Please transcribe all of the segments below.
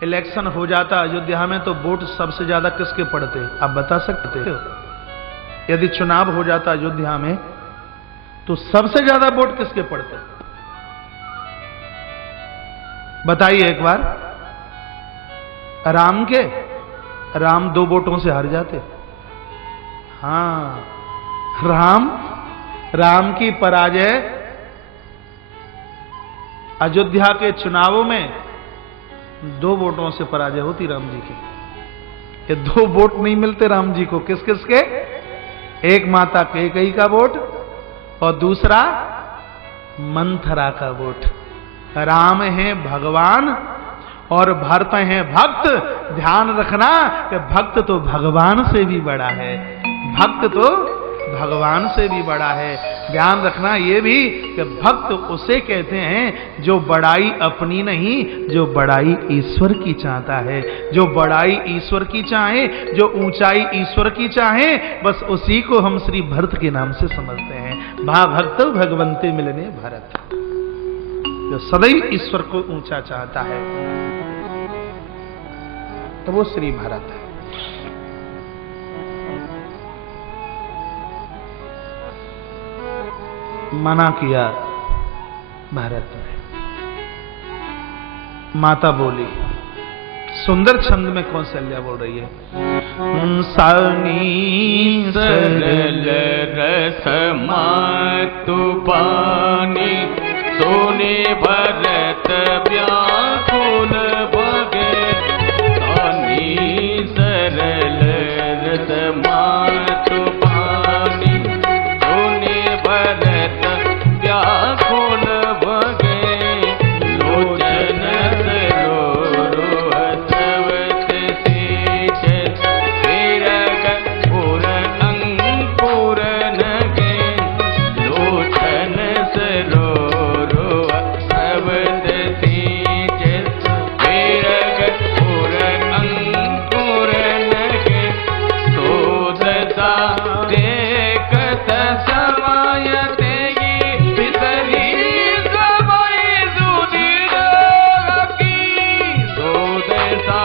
Election हो जाता अयोध्या में तो वोट सबसे ज्यादा किसके पड़ते, आप बता सकते हो? यदि चुनाव हो जाता अयोध्या में तो सबसे ज्यादा वोट किसके पड़ते, बताइए एक बार? राम के। राम 2 वोटों से हार जाते। हां, राम की पराजय अयोध्या के चुनावों में 2 वोटों से पराजय होती राम जी की। ये 2 वोट नहीं मिलते राम जी को, किस किस के? एक माता कैकेयी का वोट और दूसरा मंथरा का वोट। राम है भगवान और भरत है भक्त। ध्यान रखना कि भक्त तो भगवान से भी बड़ा है, भक्त तो भगवान से भी बड़ा है। ध्यान रखना ये भी कि भक्त उसे कहते हैं जो बड़ाई अपनी नहीं, जो बड़ाई ईश्वर की चाहता है। जो बड़ाई ईश्वर की चाहे, जो ऊंचाई ईश्वर की चाहे, बस उसी को हम श्री भरत के नाम से समझते हैं। भा भक्त भगवंते मिलने भरत, जो सदैव ईश्वर को ऊंचा चाहता है तो वो श्री भरत है। मना किया भरत ने। माता बोली, सुंदर छंद में कौशल्या बोल रही है, सानी सरल रस मातु पानी सोने भरत व्याकुल बगे। सानी सरल रस मातु पानी सोने भरत व्याकुल बगे। लोचन सरोरो हसवत सींच विरग पुर अंकुर नगे। लोचन सरोरो हसवत सींच विरग पुर अंकुर नगे। सोदसा देखत समय तेगी पितरी समय सुधीर की। सोदसा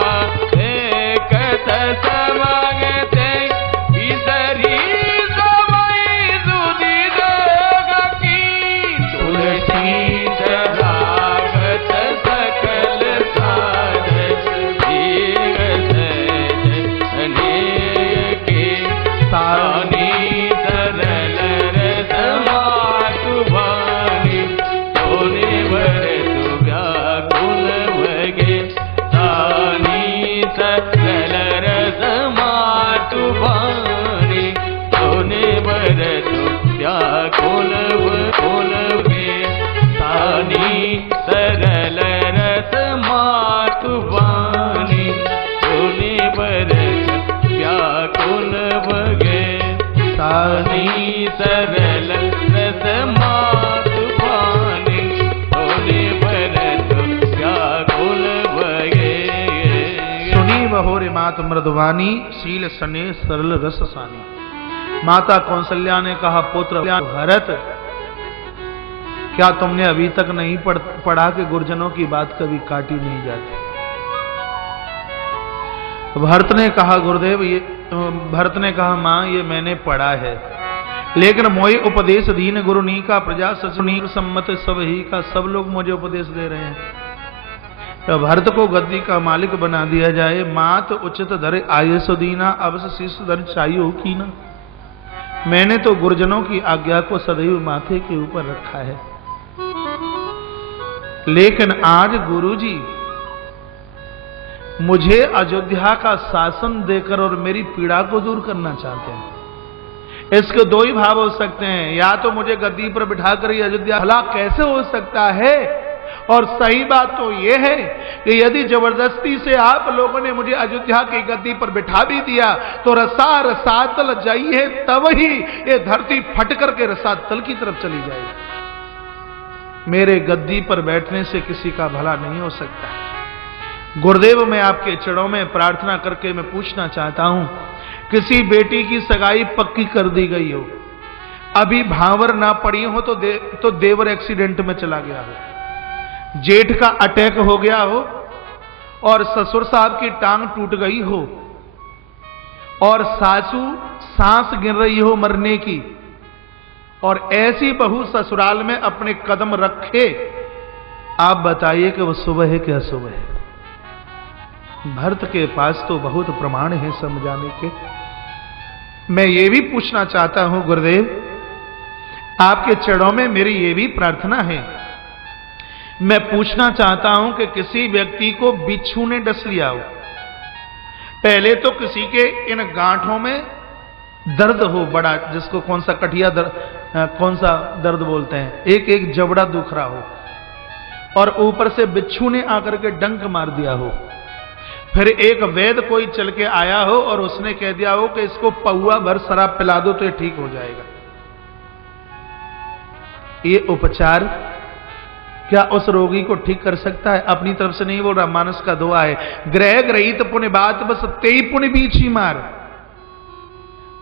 देखत समय तेगी पितरी समय सुधीर की। तुलसी चरागत सकल साध दीर्घ सजने के। सानी सरल रस मातु वाणी सोने भरत व्याकुल बगे। सानी सरल रस मातु वाणी सोने भरत व्याकुल बगे। सानी सरल रस मातु वाणी सोने भरत व्याकुल बगे। सानी सरल रस मातु वाणी सोने भरत व्याकुल बगे। सुनी बहोरे मात मृदवानी शील सने सरल रस सानी। माता कौशल्या ने कहा, पुत्र भरत, क्या तुमने अभी तक नहीं पढ़ा कि गुरजनों की बात कभी काटी नहीं जाती? भरत ने कहा, गुरुदेव भरत ने कहा, मां ये मैंने पढ़ा है, लेकिन मोहि उपदेश दीन गुरु नी का प्रजा ससुनी सम्मत सब ही का। सब लोग मुझे उपदेश दे रहे हैं तो भरत को गद्दी का मालिक बना दिया जाए। मात उचित धरे आयुष दीना, अवश्य शिष्य धर चाहिए की ना। मैंने तो गुरुजनों की आज्ञा को सदैव माथे के ऊपर रखा है, लेकिन आज गुरुजी मुझे अयोध्या का शासन देकर और मेरी पीड़ा को दूर करना चाहते हैं। इसके 2 ही भाव हो सकते हैं, या तो मुझे गद्दी पर बिठाकर ये अयोध्या भला कैसे हो सकता है, और सही बात तो यह है कि यदि जबरदस्ती से आप लोगों ने मुझे अयोध्या की गद्दी पर बिठा भी दिया तो रसातल जाइए, तब ही ये धरती फट करके रसातल की तरफ चली जाएगी। मेरे गद्दी पर बैठने से किसी का भला नहीं हो सकता। गुरुदेव, मैं आपके चरणों में प्रार्थना करके मैं पूछना चाहता हूं, किसी बेटी की सगाई पक्की कर दी गई हो, अभी भांवर ना पड़ी हो तो देवर एक्सीडेंट में चला गया हो, जेठ का अटैक हो गया हो और ससुर साहब की टांग टूट गई हो और सासू सांस गिन रही हो मरने की, और ऐसी बहू ससुराल में अपने कदम रखे, आप बताइए कि वो शुभ है कि अशुभ है? भरत के पास तो बहुत प्रमाण है समझाने के। मैं ये भी पूछना चाहता हूं गुरुदेव, आपके चरणों में मेरी ये भी प्रार्थना है, मैं पूछना चाहता हूं कि किसी व्यक्ति को बिच्छू ने डस लिया हो, पहले तो किसी के इन गांठों में दर्द हो बड़ा, जिसको कौन सा कटिया दर्द, कौन सा दर्द बोलते हैं, एक एक जबड़ा दुख रहा हो, और ऊपर से बिच्छू ने आकर के डंक मार दिया हो, फिर एक वैद्य कोई चल के आया हो और उसने कह दिया हो कि इसको पौआ भर शराब पिला दो तो ये ठीक हो जाएगा। ये उपचार क्या उस रोगी को ठीक कर सकता है? अपनी तरफ से नहीं बोल रहा, मानस का दुआ है, ग्रह ग्रहित पुण्य बात बस तेई पुण्य बीच ही मार,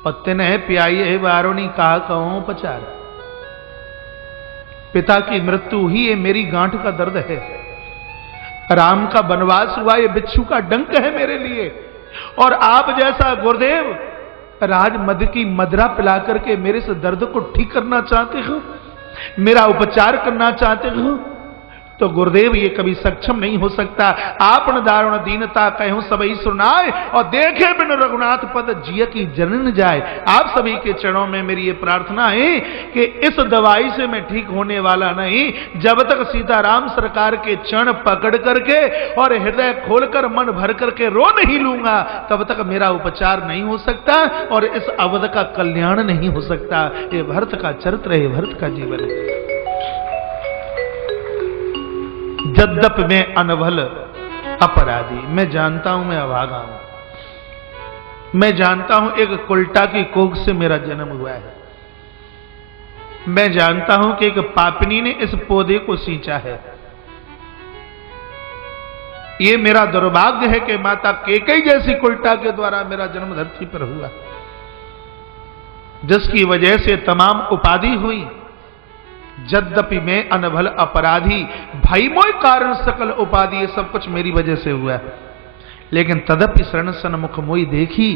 पत्ते ने पियाई है बारोनी कहा कहो उपचार। पिता की मृत्यु ही ये मेरी गांठ का दर्द है, राम का वनवास हुआ ये बिच्छू का डंक है मेरे लिए, और आप जैसा गुरुदेव राज मद की मदरा पिला करके मेरे से दर्द को ठीक करना चाहते हो, मेरा उपचार करना चाहते हो, तो गुरुदेव ये कभी सक्षम नहीं हो सकता। आपन दारुण दीनता कहूं सबई सुनाए, और देखे बिन रघुनाथ पद जिय की जनन जाए। आप सभी के चरणों में मेरी ये प्रार्थना है कि इस दवाई से मैं ठीक होने वाला नहीं, जब तक सीताराम सरकार के चरण पकड़ करके और हृदय खोलकर मन भर करके रो नहीं लूंगा, तब तक मेरा उपचार नहीं हो सकता और इस अवध का कल्याण नहीं हो सकता। ये भरत का चरित्र है, भरत का जीवन है। यद्यप मैं अनभल अपराधी, मैं जानता हूं मैं अभागा हूं, मैं जानता हूं एक कुलटा की कोख से मेरा जन्म हुआ है, मैं जानता हूं कि एक पापनी ने इस पौधे को सींचा है। ये मेरा दुर्भाग्य है कि माता केकई जैसी कुलटा के द्वारा मेरा जन्म धरती पर हुआ, जिसकी वजह से तमाम उपाधि हुई। यद्यपि मैं अनभल अपराधी, भाई मोय कारण सकल उपाधि, ये सब कुछ मेरी वजह से हुआ है, लेकिन तदपि शरण सन्मुख मोई देखी,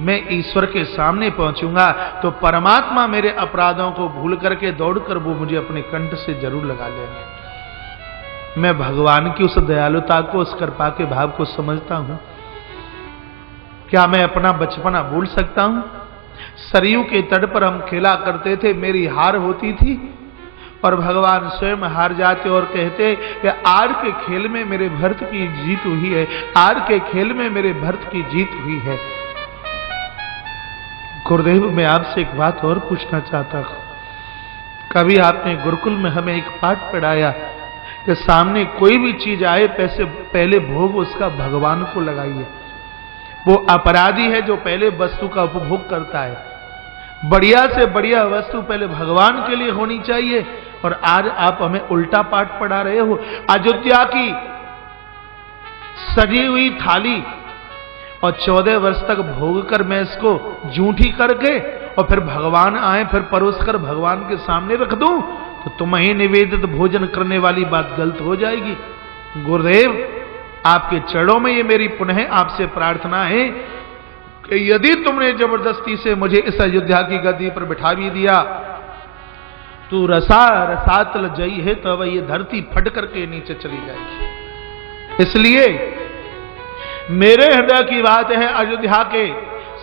मैं ईश्वर के सामने पहुंचूंगा तो परमात्मा मेरे अपराधों को भूल करके दौड़कर वो मुझे अपने कंठ से जरूर लगा लेंगे। मैं भगवान की उस दयालुता को, उस कृपा के भाव को समझता हूं। क्या मैं अपना बचपना भूल सकता हूं? सरयू के तट पर हम खेला करते थे, मेरी हार होती थी और भगवान स्वयं हार जाते और कहते कि आज के खेल में मेरे भरत की जीत हुई है, आज के खेल में मेरे भरत की जीत हुई है। गुरुदेव, मैं आपसे एक बात और पूछना चाहता हूं, कभी आपने गुरुकुल में हमें एक पाठ पढ़ाया कि सामने कोई भी चीज आए पहले भोग उसका भगवान को लगाइए। वो अपराधी है जो पहले वस्तु का उपभोग करता है। बढ़िया से बढ़िया वस्तु पहले भगवान के लिए होनी चाहिए, और आज आप हमें उल्टा पाठ पढ़ा रहे हो। अयोध्या की सजी हुई थाली और 14 वर्ष तक भोग कर मैं इसको जूठी करके और फिर भगवान आए फिर परोस कर भगवान के सामने रख दूं, तो तुम्हें निवेदित भोजन करने वाली बात गलत हो जाएगी। गुरुदेव, आपके चरणों में ये मेरी पुनः आपसे प्रार्थना है कि यदि तुमने जबरदस्ती से मुझे इस अयोध्या की गद्दी पर बिठा भी दिया, तो रसातल जई है तो अब ये धरती फट करके नीचे चली जाएगी। इसलिए मेरे हृदय की बात है, अयोध्या के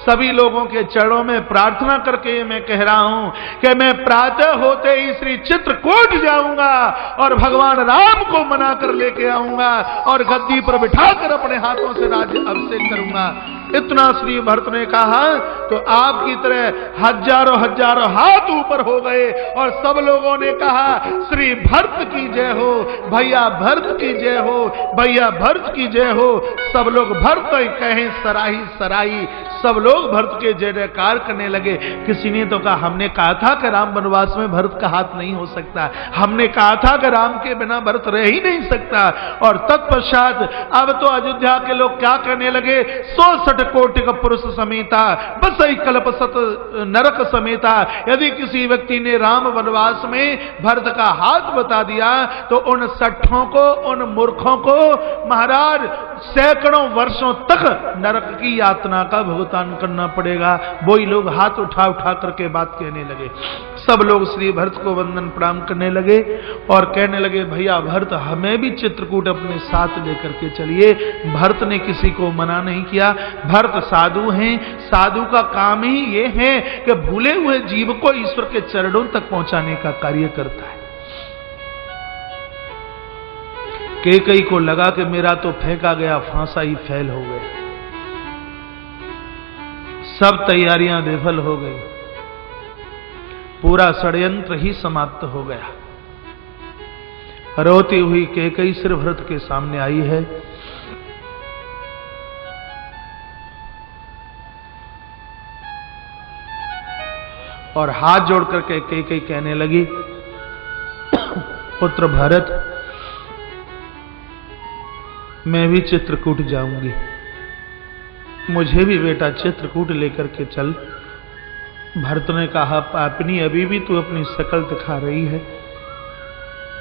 सभी लोगों के चरणों में प्रार्थना करके मैं कह रहा हूं कि मैं प्रातः होते ही श्री चित्रकूट जाऊंगा और भगवान राम को मना कर लेके आऊंगा और गद्दी पर बिठाकर अपने हाथों से राज्य अभिषेक करूंगा। इतना श्री भरत ने कहा तो आपकी तरह हजारों हजारों हाथ ऊपर हो गए और सब लोगों ने कहा श्री भरत की जय हो, भैया भरत की जय हो, भैया भरत की जय हो। सब लोग भरत कहें सराही सराही, सब लोग भरत के जय जयकार करने लगे। किसी ने तो कहा हमने कहा था कि राम वनवास में भरत का हाथ नहीं हो सकता, हमने कहा था कि राम के बिना भरत रह ही नहीं सकता। और तत्पश्चात अब तो अयोध्या के लोग क्या करने लगे, 160 कोटिक पुरुष समेता बसई कल्प सत नरक समेता। यदि किसी व्यक्ति ने राम वनवास में भरत का हाथ बता दिया तो उन सट्ठों को, उन मूर्खों को महाराज सैकड़ों वर्षों तक नरक की यातना का भुगतान करना पड़ेगा। वही लोग हाथ उठा उठा करके बात कहने लगे। सब लोग श्री भरत को वंदन प्रणाम करने लगे और कहने लगे, भैया भरत हमें भी चित्रकूट अपने साथ लेकर के चलिए। भरत ने किसी को मना नहीं किया। भरत साधु हैं, साधु का काम ही ये है कि भूले हुए जीव को ईश्वर के चरणों तक पहुंचाने का कार्य करता है। कैकेयी को लगा कि मेरा तो फेंका गया फांसा ही फेल हो गया, सब तैयारियां विफल हो गई, पूरा षड्यंत्र ही समाप्त हो गया। रोती हुई कैकेयी सिर भरत के सामने आई है। और हाथ जोड़कर कैकेयी कहने लगी, पुत्र भरत मैं भी चित्रकूट जाऊंगी, मुझे भी बेटा चित्रकूट लेकर के चल। भरत ने कहा, पापनी अभी भी तू अपनी शकल दिखा रही है,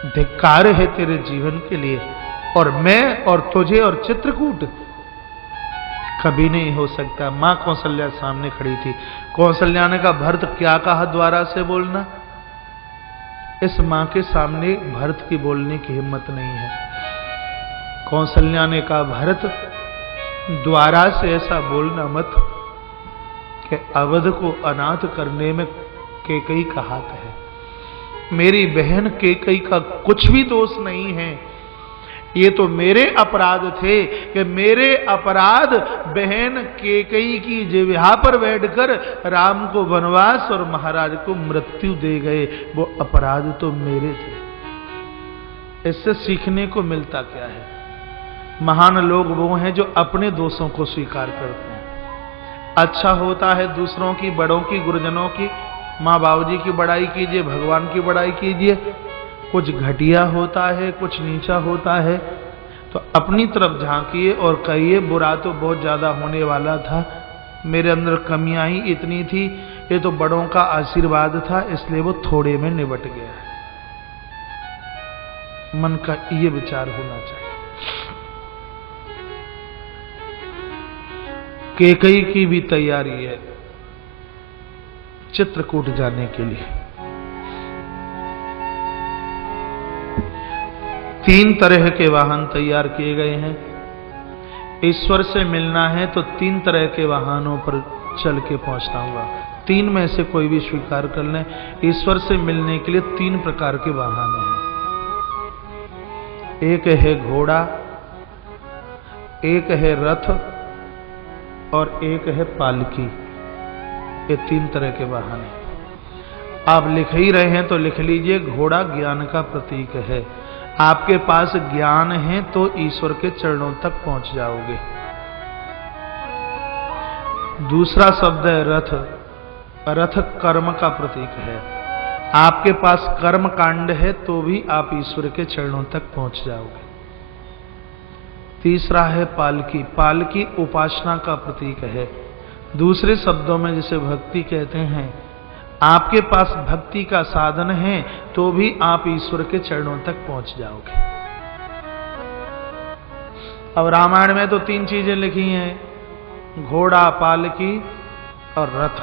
धिक्कार है तेरे जीवन के लिए। और मैं और तुझे और चित्रकूट कभी नहीं हो सकता। मां कौशल्या सामने खड़ी थी। कौशल्या ने कहा, भरत क्या कहा द्वारा से बोलना? इस मां के सामने भरत की बोलने की हिम्मत नहीं है। कौशल्या ने कहा, भरत द्वारा से ऐसा बोलना मत कि अवध को अनाथ करने में कैकेयी का हाथ है। मेरी बहन कैकेयी का कुछ भी दोष नहीं है, ये तो मेरे अपराध थे कि मेरे अपराध बहन कैकेयी की जिह्वा पर बैठकर राम को वनवास और महाराज को मृत्यु दे गए। वो अपराध तो मेरे थे। इससे सीखने को मिलता क्या है? महान लोग वो हैं जो अपने दोषों को स्वीकार करते हैं। अच्छा होता है दूसरों की, बड़ों की, गुरुजनों की, माँ बाबूजी की बड़ाई कीजिए, भगवान की बड़ाई कीजिए। कुछ घटिया होता है, कुछ नीचा होता है तो अपनी तरफ झांकिए और कहिए बुरा तो बहुत ज्यादा होने वाला था, मेरे अंदर कमियां ही इतनी थी, ये तो बड़ों का आशीर्वाद था इसलिए वो थोड़े में निबट गया। मन का ये विचार होना चाहिए। कैकेयी की भी तैयारी है चित्रकूट जाने के लिए। 3 तरह के वाहन तैयार किए गए हैं। ईश्वर से मिलना है तो 3 तरह के वाहनों पर चल के पहुंचना होगा। 3 में से कोई भी स्वीकार कर लें। ईश्वर से मिलने के लिए 3 प्रकार के वाहन हैं। एक है घोड़ा, एक है रथ और एक है पालकी। ये 3 तरह के वाहन हैं। आप लिख ही रहे हैं तो लिख लीजिए, घोड़ा ज्ञान का प्रतीक है। आपके पास ज्ञान है तो ईश्वर के चरणों तक पहुंच जाओगे। दूसरा शब्द है रथ। रथ कर्म का प्रतीक है। आपके पास कर्म कांड है तो भी आप ईश्वर के चरणों तक पहुंच जाओगे। तीसरा है पालकी। पालकी उपासना का प्रतीक है। दूसरे शब्दों में जिसे भक्ति कहते हैं। आपके पास भक्ति का साधन है तो भी आप ईश्वर के चरणों तक पहुंच जाओगे। अब रामायण में तो 3 चीजें लिखी हैं, घोड़ा, पालकी और रथ।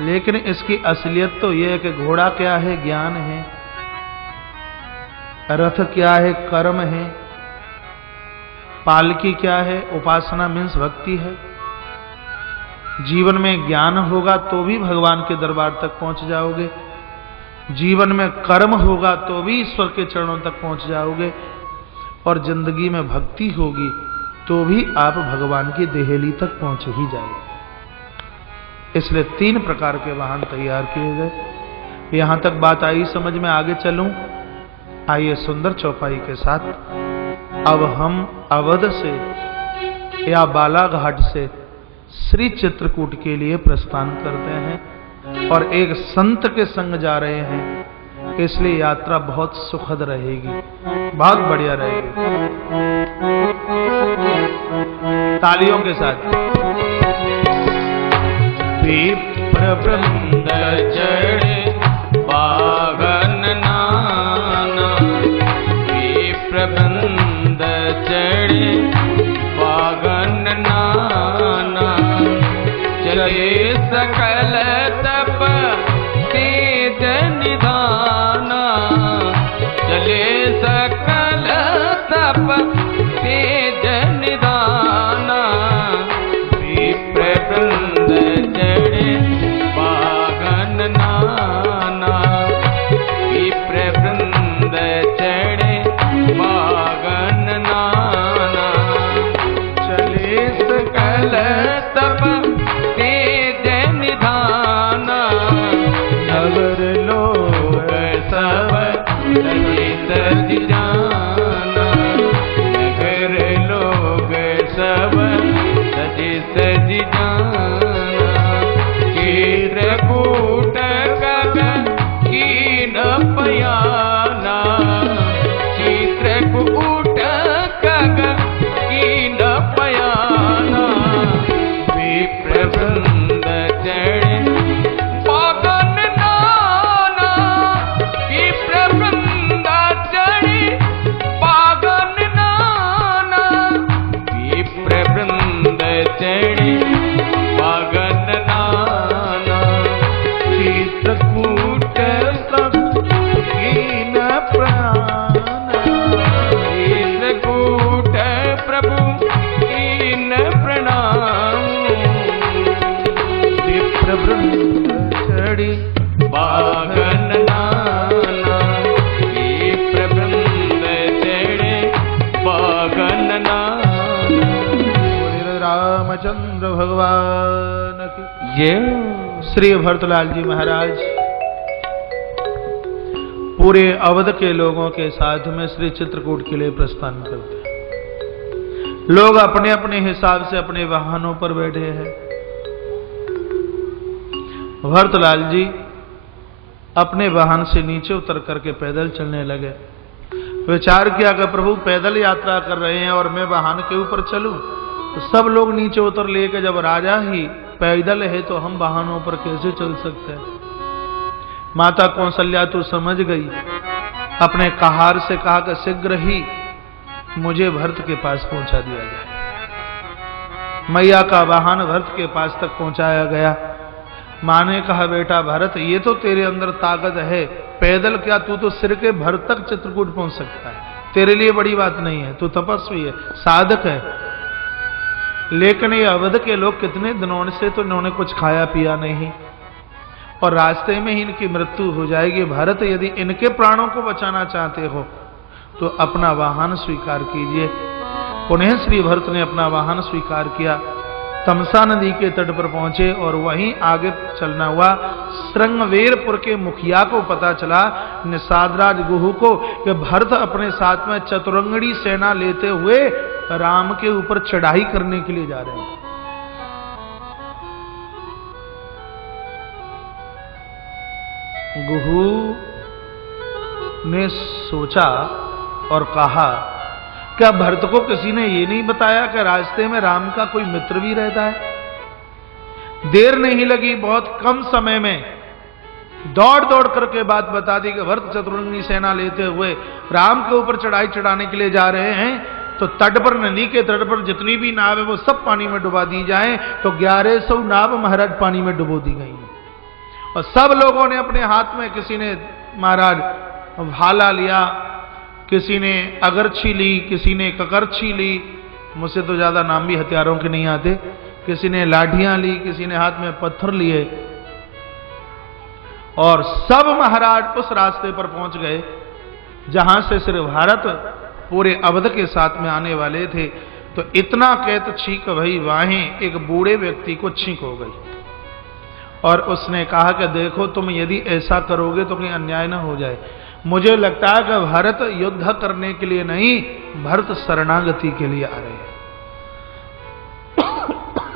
लेकिन इसकी असलियत तो यह है कि घोड़ा क्या है? ज्ञान है। रथ क्या है? कर्म है। पालकी क्या है? उपासना मीन्स भक्ति है। जीवन में ज्ञान होगा तो भी भगवान के दरबार तक पहुंच जाओगे। जीवन में कर्म होगा तो भी ईश्वर के चरणों तक पहुंच जाओगे। और जिंदगी में भक्ति होगी तो भी आप भगवान की देहली तक पहुंच ही जाओगे। इसलिए 3 प्रकार के वाहन तैयार किए गए। यहां तक बात आई समझ में? आगे चलूं? आइए सुंदर चौपाई के साथ अब हम अवध से या बालाघाट से श्री चित्रकूट के लिए प्रस्थान करते हैं और एक संत के संग जा रहे हैं, इसलिए यात्रा बहुत सुखद रहेगी, बहुत बढ़िया रहेगी। तालियों के साथ। विप्रवृंद चढ़े बागन नाना, विप्रवृंद चढ़े बागन नाना, चले सकल तप तेज निधाना, चले सकल तप तेज निधाना, विप्रवृंद चढ़े बागन नाना, विप्रवृंद चढ़े बागन नाना, चले सकल तप तेज निधाना, नगर लोग सब सजी सज जाना, नगर लोग सब सजी सज जाना, चित्रकूट गगन कीन पयाना, चित्रकूट गगन कीन पयाना, विप्रवृंद चढ़े बागन नाना, विप्रवृंद चढ़े बागन नाना, विप्रवृंद चढ़े बागन नाना, चित्रकूट सब कीन प्राण, चित्रकूट प्रभु कीन प्रणाम, विप्रवृंद चढ़ी बागन नाना, विप्रवृंद चढ़े बागन नाना। बोले रामचंद्र भगवान की। ये श्री भरतलाल जी महाराज पूरे अवध के लोगों के साथ में श्री चित्रकूट के लिए प्रस्थान करते हैं। लोग अपने अपने हिसाब से अपने वाहनों पर बैठे हैं। भरतलाल जी अपने वाहन से नीचे उतर करके पैदल चलने लगे। विचार किया कि प्रभु पैदल यात्रा कर रहे हैं और मैं वाहन के ऊपर चलूं, तो सब लोग नीचे उतर लेके, जब राजा ही पैदल है तो हम वाहनों पर कैसे चल सकते हैं। माता कौशल्या तो समझ गई, अपने कहार से कहा कि शीघ्र ही मुझे भरत के पास पहुंचा दिया जाए। मैया का वाहन भरत के पास तक पहुंचाया गया। मां ने कहा, बेटा भरत, ये तो तेरे अंदर ताकत है, पैदल क्या, तू तो सिर के भर तक चित्रकूट पहुंच सकता है, तेरे लिए बड़ी बात नहीं है, तू तपस्वी है, साधक है। लेकिन ये अवध के लोग कितने दिनों से तो इन्होंने कुछ खाया पिया नहीं, और रास्ते में ही इनकी मृत्यु हो जाएगी। भरत, यदि इनके प्राणों को बचाना चाहते हो तो अपना वाहन स्वीकार कीजिए। पुनः श्री भरत ने अपना वाहन स्वीकार किया, तमसा नदी के तट पर पहुंचे और वहीं आगे चलना हुआ। श्रृंगवेरपुर के मुखिया को पता चला, निषादराज गुहू को, कि भरत अपने साथ में चतुरंगड़ी सेना लेते हुए राम के ऊपर चढ़ाई करने के लिए जा रहे हैं। गुहू ने सोचा और कहा, क्या भरत को किसी ने ये नहीं बताया कि रास्ते में राम का कोई मित्र भी रहता है? देर नहीं लगी, बहुत कम समय में दौड़ दौड़ करके बात बता दी कि भरत चतुरंगी सेना लेते हुए राम के ऊपर चढ़ाई चढ़ाने के लिए जा रहे हैं। तो तट पर, नदी के तट पर जितनी भी नाव है वो सब पानी में डुबा दी जाएं। तो 1100 नाव महाराज पानी में डुबो दी गई और सब लोगों ने अपने हाथ में, किसी ने महाराज भाला लिया, किसी ने अगरछी ली, किसी ने ककरछी ली, मुझसे तो ज्यादा नाम भी हथियारों के नहीं आते, किसी ने लाठियां ली, किसी ने हाथ में पत्थर लिए, और सब महाराज उस रास्ते पर पहुंच गए जहां से श्री भारत पूरे अवध के साथ में आने वाले थे। तो इतना कहत छींक भई वाहें, एक बूढ़े व्यक्ति को छींक हो गई और उसने कहा कि देखो, तुम यदि ऐसा करोगे तो कहीं अन्याय न हो जाए। मुझे लगता है कि भारत युद्ध करने के लिए नहीं, भरत शरणागति के लिए आ रहे हैं।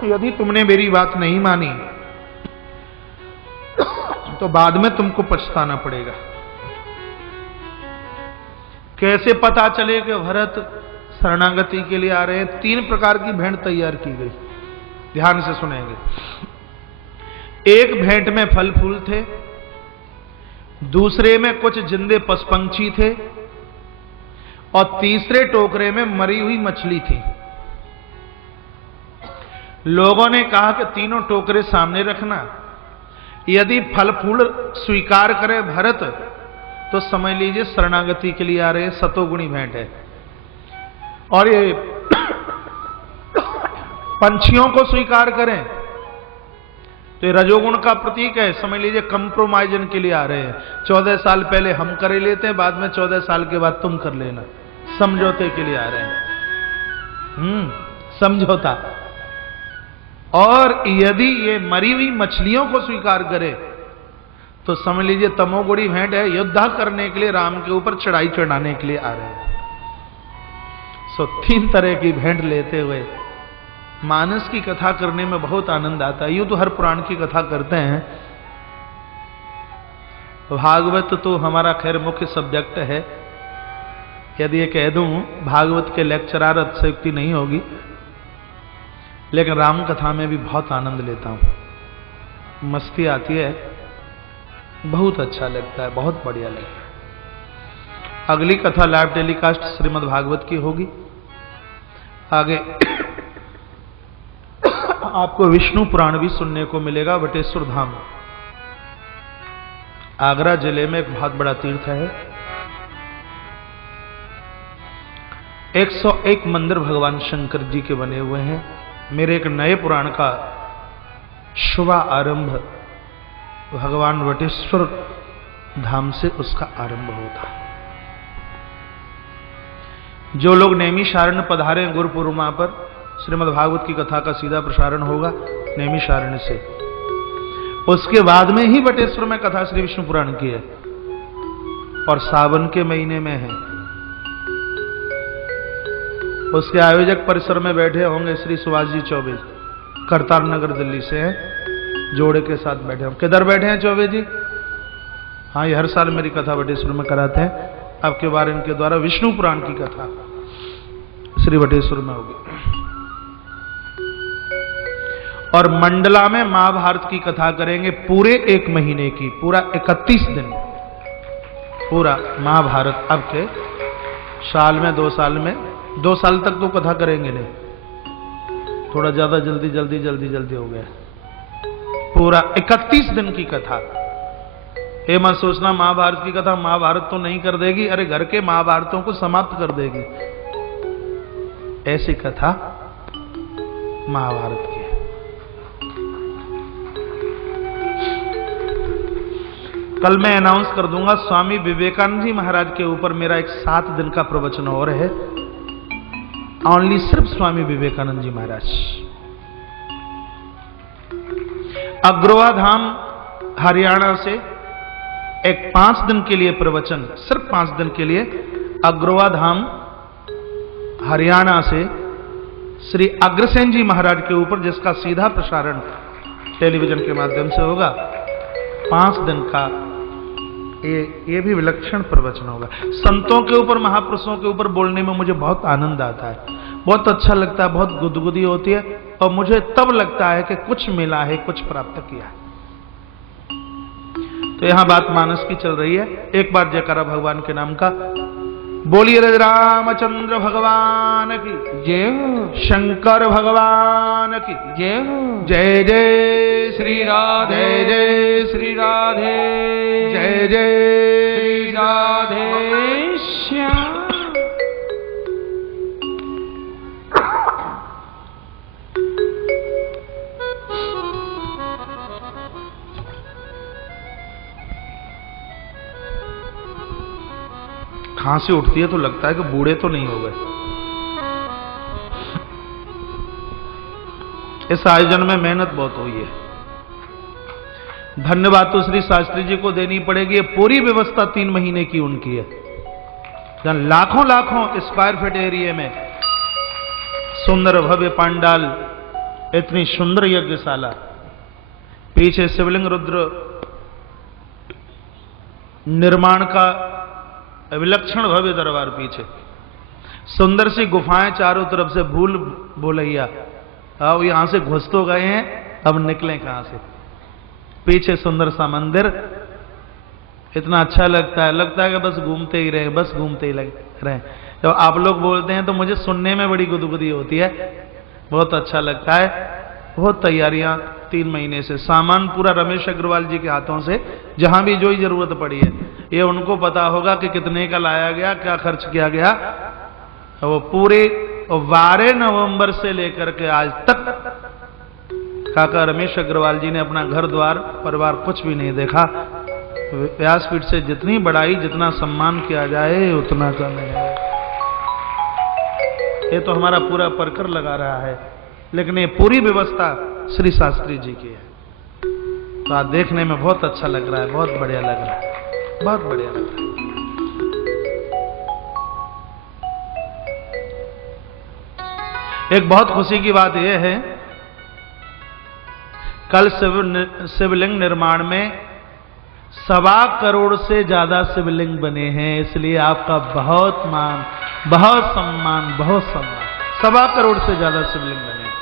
यदि तुमने मेरी बात नहीं मानी तो बाद में तुमको पछताना पड़ेगा। कैसे पता चले कि भरत शरणागति के लिए आ रहे हैं। 3 प्रकार की भेंट तैयार की गई, ध्यान से सुनेंगे। एक भेंट में फल फूल थे, दूसरे में कुछ जिंदे पशुपंछी थे, और तीसरे टोकरे में मरी हुई मछली थी। लोगों ने कहा कि तीनों टोकरे सामने रखना, यदि फल फूल स्वीकार करे भरत तो समझ लीजिए शरणागति के लिए आ रहे सतोगुणी भेंट है, और ये पंछियों को स्वीकार करें तो ये रजोगुण का प्रतीक है, समझ लीजिए कंप्रोमाइजन के लिए आ रहे हैं। 14 साल पहले हम कर लेते हैं, बाद में 14 साल के बाद तुम कर लेना, समझौते के लिए आ रहे हैं। समझौता। और यदि ये मरी हुई मछलियों को स्वीकार करे तो समझ लीजिए तमोगुणी भेंट है, युद्ध करने के लिए राम के ऊपर चढ़ाई चढ़ाने के लिए आ रहे हैं। सो 3 तरह की भेंट लेते हुए मानस की कथा करने में बहुत आनंद आता है। यूं तो हर पुराण की कथा करते हैं, भागवत तो हमारा खैर मुख्य सब्जेक्ट है। यदि ये कह दूं भागवत के लेक्चरार अतिशयोक्ति नहीं होगी, लेकिन राम कथा में भी बहुत आनंद लेता हूं, मस्ती आती है, बहुत अच्छा लगता है, बहुत बढ़िया लगता है। अगली कथा लाइव टेलीकास्ट श्रीमद् भागवत की होगी। आगे आपको विष्णु पुराण भी सुनने को मिलेगा। बटेश्वर धाम आगरा जिले में एक बहुत बड़ा तीर्थ है। 101 मंदिर भगवान शंकर जी के बने हुए हैं। मेरे एक नए पुराण का शुभ आरंभ भगवान वटेश्वर धाम से उसका आरंभ होता है। जो लोग नैमिषारण्य पधारे गुरु पूर्णिमा पर, श्रीमद् भागवत की कथा का सीधा प्रसारण होगा नैमिषारण्य से। उसके बाद में ही बटेश्वर में कथा श्री विष्णु पुराण की है, और सावन के महीने में है। उसके आयोजक परिसर में बैठे होंगे श्री सुभाष जी चौबे, करतार नगर दिल्ली से हैं, जोड़े के साथ बैठे होंगे। किधर बैठे हैं चौबे जी? हाँ, ये हर साल मेरी कथा बटेश्वर में कराते हैं। अब के बार इनके द्वारा विष्णु पुराण की कथा श्री बटेश्वर में होगी। और मंडला में महाभारत की कथा करेंगे पूरे 1 महीने की, पूरा 31 दिन पूरा महाभारत। अब के साल में 2 साल में 2 साल तक तो कथा करेंगे नहीं, थोड़ा ज्यादा जल्दी हो गया। पूरा 31 दिन की कथा। ये मत सोचना महाभारत की कथा महाभारत तो नहीं कर देगी, अरे घर के महाभारतों को समाप्त कर देगी। ऐसी कथा महाभारत की है। कल मैं अनाउंस कर दूंगा, स्वामी विवेकानंद जी महाराज के ऊपर मेरा एक 7 दिन का प्रवचन और है, ओनली सिर्फ स्वामी विवेकानंद जी महाराज। अग्रवा धाम हरियाणा से एक 5 दिन के लिए प्रवचन, सिर्फ 5 दिन के लिए अग्रवा धाम हरियाणा से श्री अग्रसेन जी महाराज के ऊपर, जिसका सीधा प्रसारण टेलीविजन के माध्यम से होगा। 5 दिन का ये भी विलक्षण प्रवचन होगा। संतों के ऊपर, महापुरुषों के ऊपर बोलने में मुझे बहुत आनंद आता है, बहुत अच्छा लगता है, बहुत गुदगुदी होती है, और मुझे तब लगता है कि कुछ मिला है, कुछ प्राप्त किया है। तो यहां बात मानस की चल रही है। एक बार जयकारा भगवान के नाम का। बोलिए रज रामचंद्र भगवान की जय, शंकर भगवान की जय, जय जय श्री राधे, जय जय श्री राधे, जय जय श्री राधे श्याम। खांसी उठती है तो लगता है कि बूढ़े तो नहीं हो गए। इस आयोजन में मेहनत बहुत हुई है। धन्यवाद तो श्री शास्त्री जी को देनी पड़ेगी। ये पूरी व्यवस्था 3 महीने की उनकी है, जहां लाखों स्क्वायर फीट एरिया में सुंदर भव्य पांडाल, इतनी सुंदर यज्ञशाला, पीछे शिवलिंग रुद्र निर्माण का विलक्षण भव्य दरबार, पीछे सुंदर सी गुफाएं चारों तरफ से, भूल भुलैया। अब यहां से घुस तो गए हैं, अब निकलें कहां से। पीछे सुंदर सा मंदिर, इतना अच्छा लगता है कि बस घूमते ही रहे, बस घूमते ही रहे। जब आप लोग बोलते हैं तो मुझे सुनने में बड़ी गुदगुदी होती है, बहुत अच्छा लगता है। बहुत तैयारियां 3 महीने से, सामान पूरा रमेश अग्रवाल जी के हाथों से, जहां भी जो ही जरूरत पड़ी है ये उनको पता होगा कि कितने का लाया गया, क्या खर्च किया गया। वो पूरे 12 नवंबर से लेकर के आज तक काका रमेश अग्रवाल जी ने अपना घर द्वार परिवार कुछ भी नहीं देखा। व्यासपीठ से जितनी बड़ाई, जितना सम्मान किया जाए उतना कम है। ये तो हमारा पूरा परकर लगा रहा है, लेकिन ये पूरी व्यवस्था श्री शास्त्री जी की है। तो आज देखने में बहुत अच्छा लग रहा है, बहुत बढ़िया लग रहा है, बहुत बढ़िया लग रहा है। एक बहुत खुशी की बात यह है, कल शिवलिंग निर्माण में 1.25 करोड़ से ज्यादा शिवलिंग बने हैं, इसलिए आपका बहुत मान, बहुत सम्मान, बहुत सम्मान। 1.25 करोड़ से ज्यादा शिवलिंग बने हैं।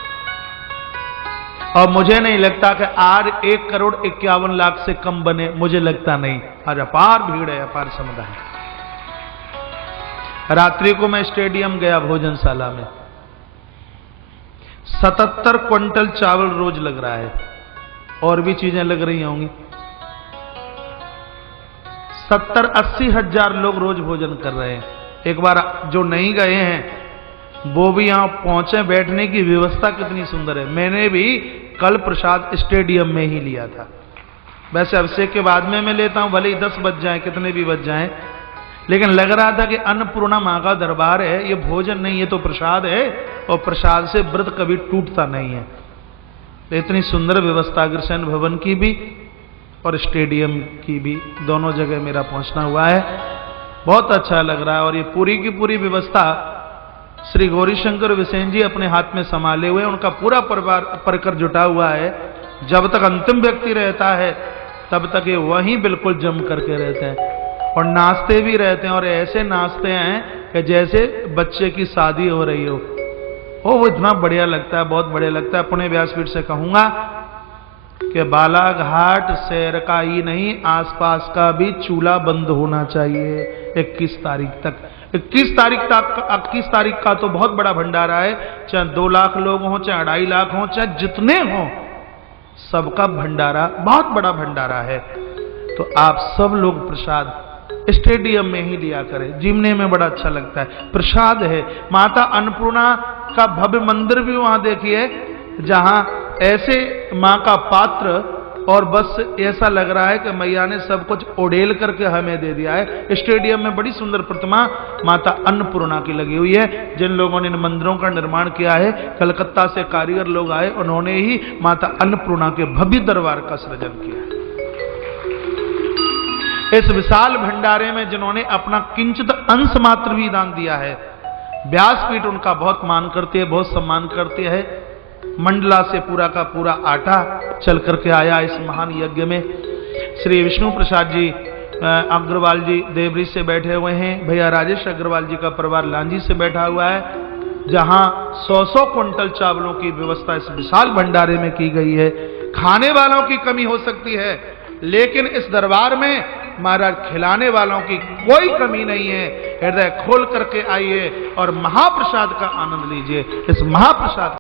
और मुझे नहीं लगता कि आज 1 करोड़ 51 लाख से कम बने, मुझे लगता नहीं। आज अपार भीड़ है, अपार समुदाय। रात्रि को मैं स्टेडियम गया भोजनशाला में, 77 क्विंटल चावल रोज लग रहा है, और भी चीजें लग रही होंगी। 70-80 हजार लोग रोज भोजन कर रहे हैं। एक बार जो नहीं गए हैं वो भी यहां पहुंचे, बैठने की व्यवस्था कितनी सुंदर है। मैंने भी कल प्रसाद स्टेडियम में ही लिया था। वैसे अभिषेक के बाद में मैं लेता हूं, भले ही 10 बज जाए, कितने भी बज जाएं, लेकिन लग रहा था कि अन्नपूर्णा मां का दरबार है, ये भोजन नहीं, ये तो प्रसाद है, और प्रसाद से व्रत कभी टूटता नहीं है। तो इतनी सुंदर व्यवस्था अग्रसेन भवन की भी और स्टेडियम की भी, दोनों जगह मेरा पहुंचना हुआ है। बहुत अच्छा लग रहा है। और ये पूरी की पूरी व्यवस्था श्री गौरीशंकर विसेन जी अपने हाथ में संभाले हुए, उनका पूरा परिवार परकर जुटा हुआ है। जब तक अंतिम व्यक्ति रहता है तब तक ये वहीं बिल्कुल जम करके रहते हैं, और नाचते भी रहते हैं, और ऐसे नाचते हैं कि जैसे बच्चे की शादी हो रही हो। वो इतना बढ़िया लगता है, बहुत बढ़िया लगता है। अपने व्यासपीठ से कहूंगा कि बालाघाट शहर का ही नहीं, आसपास का भी चूल्हा बंद होना चाहिए 21 तारीख तक। 21 तारीख का तो बहुत बड़ा भंडारा है, चाहे 2 लाख लोग हों, चाहे 2.5 लाख हों, चाहे जितने हों, सबका भंडारा, बहुत बड़ा भंडारा है। तो आप सब लोग प्रसाद स्टेडियम में ही लिया करें, जीवने में बड़ा अच्छा लगता है। प्रसाद है। माता अन्नपूर्णा का भव्य मंदिर भी वहां देखिए, जहां ऐसे मां का पात्र, और बस ऐसा लग रहा है कि मैया ने सब कुछ उड़ेल करके हमें दे दिया है। स्टेडियम में बड़ी सुंदर प्रतिमा माता अन्नपूर्णा की लगी हुई है। जिन लोगों ने इन मंदिरों का निर्माण किया है, कलकत्ता से कारीगर लोग आए, उन्होंने ही माता अन्नपूर्णा के भव्य दरबार का सृजन किया है। इस विशाल भंडारे में जिन्होंने अपना किंचित अंश मात्र भी दान दिया है, व्यासपीठ उनका बहुत मान करती है, बहुत सम्मान करती है। मंडला से पूरा का पूरा आटा चल करके आया इस महान यज्ञ में। श्री विष्णु प्रसाद जी अग्रवाल जी देवरी से बैठे हुए हैं, भैया राजेश अग्रवाल जी का परिवार लांजी से बैठा हुआ है, जहां 100 क्विंटल चावलों की व्यवस्था इस विशाल भंडारे में की गई है। खाने वालों की कमी हो सकती है, लेकिन इस दरबार में महाराज खिलाने वालों की कोई कमी नहीं है। हृदय खोल करके आइए और महाप्रसाद का आनंद लीजिए। इस महाप्रसाद